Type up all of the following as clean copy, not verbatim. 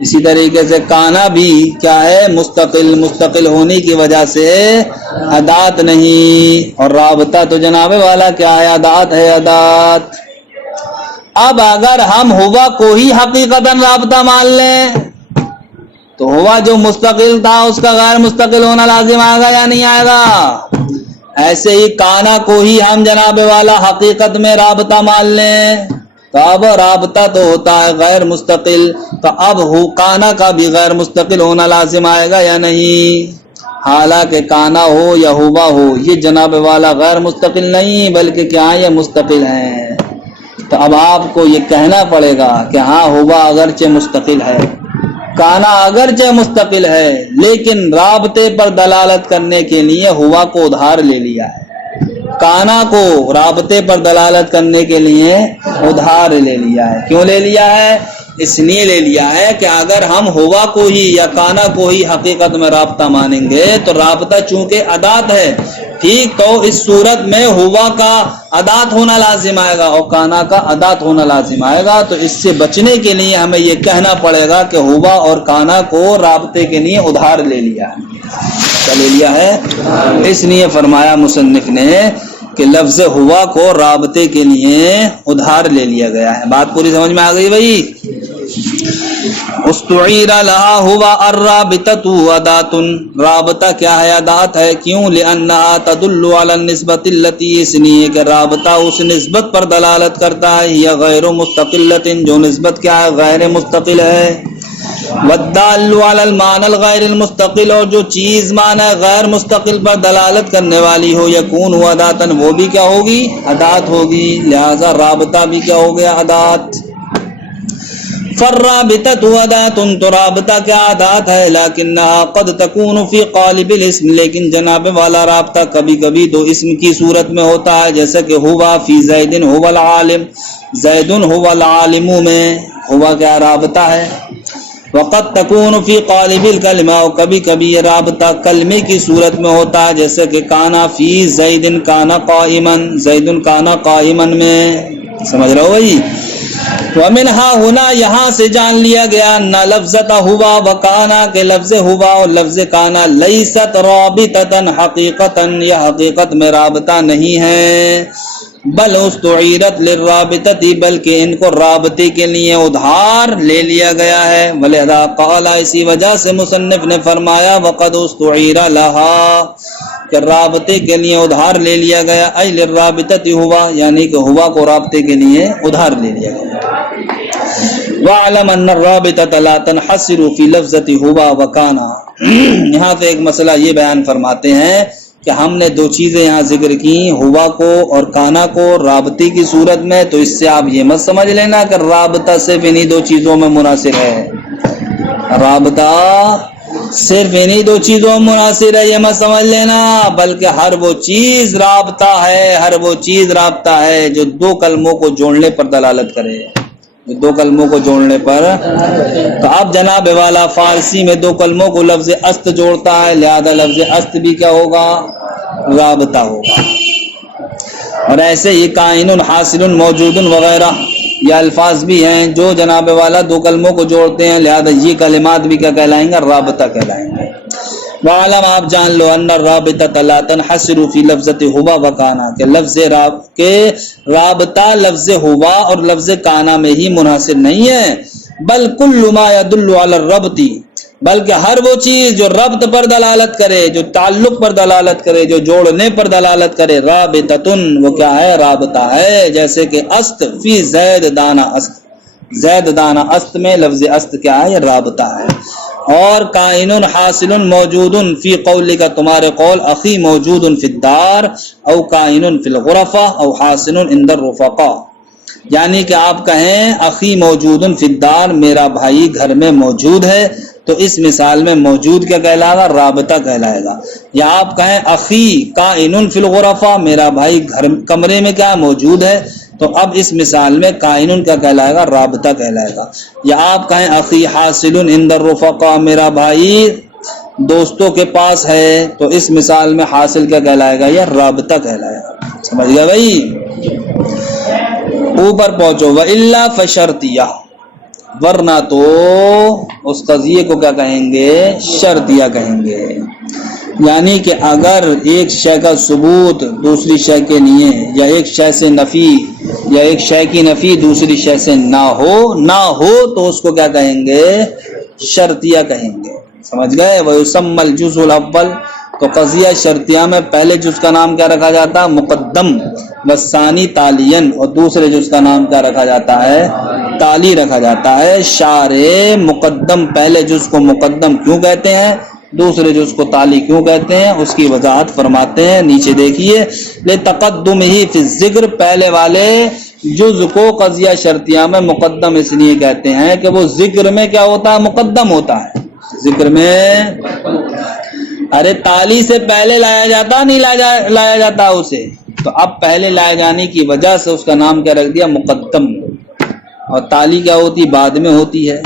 اسی طریقے سے کانا بھی کیا ہے؟ مستقل، مستقل ہونے کی وجہ سے ادات نہیں، اور رابطہ تو جناب والا کیا ہے؟ ادات ہے، ادات۔ اب اگر ہم ہوا کو ہی حقیقتاً رابطہ مان لیں تو ہوا جو مستقل تھا اس کا غیر مستقل ہونا لازم آئے گا یا نہیں آئے گا؟ ایسے ہی کانا کو ہی ہم جناب والا حقیقت میں رابطہ مان لیں تو اب رابطہ تو ہوتا ہے غیر مستقل، تو اب کانا کا بھی غیر مستقل ہونا لازم آئے گا یا نہیں؟ حالانکہ کانا ہو یا ہوا ہو یہ جناب والا غیر مستقل نہیں بلکہ کیا ہے؟ یہ مستقل ہیں۔ تو اب آپ کو یہ کہنا پڑے گا کہ ہاں ہوا اگرچہ مستقل ہے، کانا اگرچہ مستقل ہے، لیکن رابطے پر دلالت کرنے کے لیے ہوا کو ادھار لے لیا ہے، کانا کو رابطے پر دلالت کرنے کے لیے ادھار لے لیا ہے۔ کیوں لے لیا ہے؟ اس لیے لے لیا ہے کہ اگر ہم ہوا کو ہی یا کانا کو ہی حقیقت میں رابطہ مانیں گے تو رابطہ چونکہ ادات ہے، ٹھیک، تو اس صورت میں ہوا کا ادات ہونا لازم آئے گا اور کانا کا ادات ہونا لازم آئے گا، تو اس سے بچنے کے لیے ہمیں یہ کہنا پڑے گا کہ ہوا اور کانا کو رابطے کے لیے ادھار لے لیا ہے۔ کیا لے لیا ہے؟ اس لیے فرمایا مصنف نے کہ لفظ ہوا کو رابطے کے لیے ادھار لے لیا گیا ہے۔ بات پوری سمجھ میں آ گئی بھائی؟ استعیر لہا ہوا الرابطۃ ادات، رابطہ کیا ہے؟ ادات ہے۔ کیوں؟ لانھا تدل علی النسبۃ التي، اس لیے کہ رابطہ اس نسبت پر دلالت کرتا ہے، یہ غیر مستقلۃ، جو نسبت کیا ہے؟ غیر مستقل ہے۔ والدال علی المعنى الغیر المستقل، اور جو چیز معنی غیر مستقل پر دلالت کرنے والی ہو یکون ہوا اداتا، وہ بھی کیا ہوگی؟ ادات ہوگی۔ لہذا رابطہ بھی کیا ہو گیا؟ ادات۔ فالرابطۃ ادات، تو رابطہ کیا؟ ادات ہے، لیکنھا قد تکون فی قالب الاسم، لیکن جناب والا رابطہ کبھی کبھی دو اسم کی صورت میں ہوتا ہے، جیسے کہ ہوا فی زید هو العالم، زید هو العالم میں ہوا کیا رابطہ ہے۔ وقد تکون فی قالب الکلمہ، اور کبھی کبھی یہ رابطہ کلمے کی صورت میں ہوتا ہے، جیسے کہ کانا فی زید کانا قائما، زید کانا قائما میں، سمجھ رہے ہو بھائی؟ ومنہا ہونا، یہاں سے جان لیا گیا نہ لفظت ہوا وکانا کے لفظ ہوا اور لفظ کانا لیست رابطتا حقیقتا، یہ حقیقت میں رابطہ نہیں ہے، بل استعیرت للرابطتی، بلکہ ان کو رابطے کے لیے ادھار لے لیا گیا ہے۔ ولہذا قال، اسی وجہ سے مصنف نے فرمایا وقد استعیر لہا، کہ رابطے کے لیے ادھار لے لیا گیا، ای للرابطتی ہوا، یعنی کہ ہوا کو رابطے کے لیے ادھار لے لیا گیا۔ وَاعْلَمْ أَنَّ الرَّابِطَةَ لَا تَنْحَصِرُ فِي لَفْظَةِ هُوَ وَكَانَ، یہاں پہ ایک مسئلہ یہ بیان فرماتے ہیں کہ ہم نے دو چیزیں یہاں ذکر کی، ہوا کو اور کانا کو رابطے کی صورت میں، تو اس سے آپ یہ مت سمجھ لینا کہ رابطہ صرف انہی دو چیزوں میں منحصر ہے، رابطہ صرف انہی دو چیزوں میں منحصر ہے، یہ مت سمجھ لینا، بلکہ ہر وہ چیز رابطہ ہے، ہر وہ چیز رابطہ ہے جو دو کلموں کو جوڑنے پر دلالت کرے، دو کلموں کو جوڑنے پر۔ تو اب جناب والا فارسی میں دو کلموں کو لفظ است جوڑتا ہے، لہذا لفظ است بھی کیا ہوگا؟ رابطہ ہوگا۔ اور ایسے ہی کائن، حاصل، موجود وغیرہ یہ الفاظ بھی ہیں جو جناب والا دو کلموں کو جوڑتے ہیں، لہذا یہ کلمات بھی کیا کہلائیں گے؟ رابطہ کہلائیں گے۔ وعلم، آپ جان لو، ان الرابطۃ لا تنحصر فی لفظۃ ہوا وکانا، کہ رابطہ لفظ ہوا اور لفظ کانا میں ہی منحصر نہیں ہے، بل کل ما يدل علی الربط، بلکہ ہر وہ چیز جو ربط پر دلالت کرے، جو تعلق پر دلالت کرے، جو جوڑنے پر دلالت کرے، رابطۃن، وہ کیا ہے؟ رابطہ ہے۔ جیسے کہ است فی زید دانا است، زید دانا است میں لفظ است کیا ہے؟ یہ رابطہ ہے۔ اور کائن، حاصل، موجود فی قول کا، تمہارے قول اخی موجود فی الدار، او کائن فی الغرفہ، او حاصل عند الرفقاء، یعنی کہ آپ کہیں اخی موجود فی الدار، میرا بھائی گھر میں موجود ہے، تو اس مثال میں موجود کیا کہلائے گا؟ رابطہ کہلائے گا۔ یا آپ کہیں اخی کائن فی الغرفہ، میرا بھائی گھر کمرے میں کیا موجود ہے، تو اب اس مثال میں کائن کا کہلائے گا؟ رابطہ کہلائے گا۔ یا آپ کہیں اخی حاصل عند الرفقاء، میرا بھائی دوستوں کے پاس ہے، تو اس مثال میں حاصل کیا کہلائے گا؟ یہ رابطہ کہلائے گا۔ سمجھ گیا بھائی؟ اوپر پہنچو۔ وَإِلَّا فَشَرْطِيَّةٌ، ورنہ تو اس قضیے کو کیا کہیں گے؟ شرطیہ کہیں گے. یعنی کہ اگر ایک شے کا ثبوت دوسری شے کے لیے یا ایک شے سے نفی یا ایک شے کی نفی دوسری شے سے نہ ہو تو اس کو کیا کہیں گے؟ شرطیہ کہیں گے. سمجھ گئے؟ وَيُسَمَّى الْجُزْءُ الْأَوَّلُ. تو قضیہ شرطیہ میں پہلے جز کا نام کیا رکھا جاتا ہے؟ مقدم. والثانی تالین. اور دوسرے جز کا نام کیا رکھا جاتا ہے؟ تالی رکھا جاتا ہے. شارع مقدم پہلے جز کو مقدم کیوں کہتے ہیں، دوسرے جز کو تالی کیوں کہتے ہیں، اس کی وضاحت فرماتے ہیں. نیچے دیکھیے، لِتَقَدُّمِهِ فِي الذِّکْر. پہلے والے جز کو قضیہ شرطیہ میں مقدم اس لیے کہتے ہیں کہ وہ ذکر میں کیا ہوتا ہے؟ مقدم ہوتا ہے. ذکر میں ارے تالی سے پہلے لایا جاتا نہیں لایا جاتا اسے، تو اب پہلے لائے جانے کی وجہ سے اس کا نام کیا رکھ دیا؟ مقدم. اور تالی کیا ہوتی؟ بعد میں ہوتی ہے.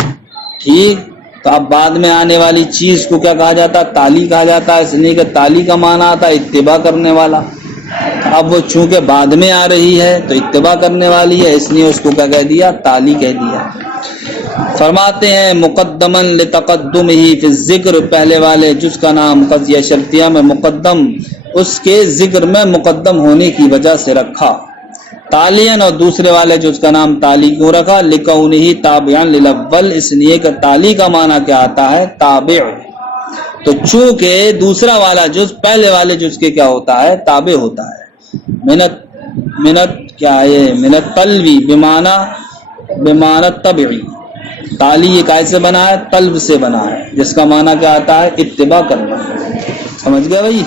ٹھیک، تو اب بعد میں آنے والی چیز کو کیا کہا جاتا ہے؟ تالی کہا جاتا ہے، اس لیے کہ تالی کا معنی آتا ہے اتباع کرنے والا. اب وہ چونکہ بعد میں آ رہی ہے تو اتباع کرنے والی ہے، اس لیے اس کو کیا کہہ دیا؟ تالی کہہ دیا. فرماتے ہیں مقدمن لتقدمہ فی الذکر. پہلے والے جز کا نام قضیہ شرطیہ میں مقدم اس کے ذکر میں مقدم ہونے کی وجہ سے رکھا. تالین. اور دوسرے والے جز کا نام تالی کیوں رکھا؟ لکونہ تابعا للاول. اس لیے کہ تالی کا معنی کیا آتا ہے؟ تابع. تو چونکہ دوسرا والا جز پہلے والے جز کے کیا ہوتا ہے؟ تابع ہوتا ہے. منت کیا ہے؟ منت تلوی بمعنی تبعی. تالی یہ کائے سے بنا ہے؟ طلب سے بنا ہے، جس کا معنی کیا آتا ہے؟ اتباع کرنا. سمجھ گئے بھائی؟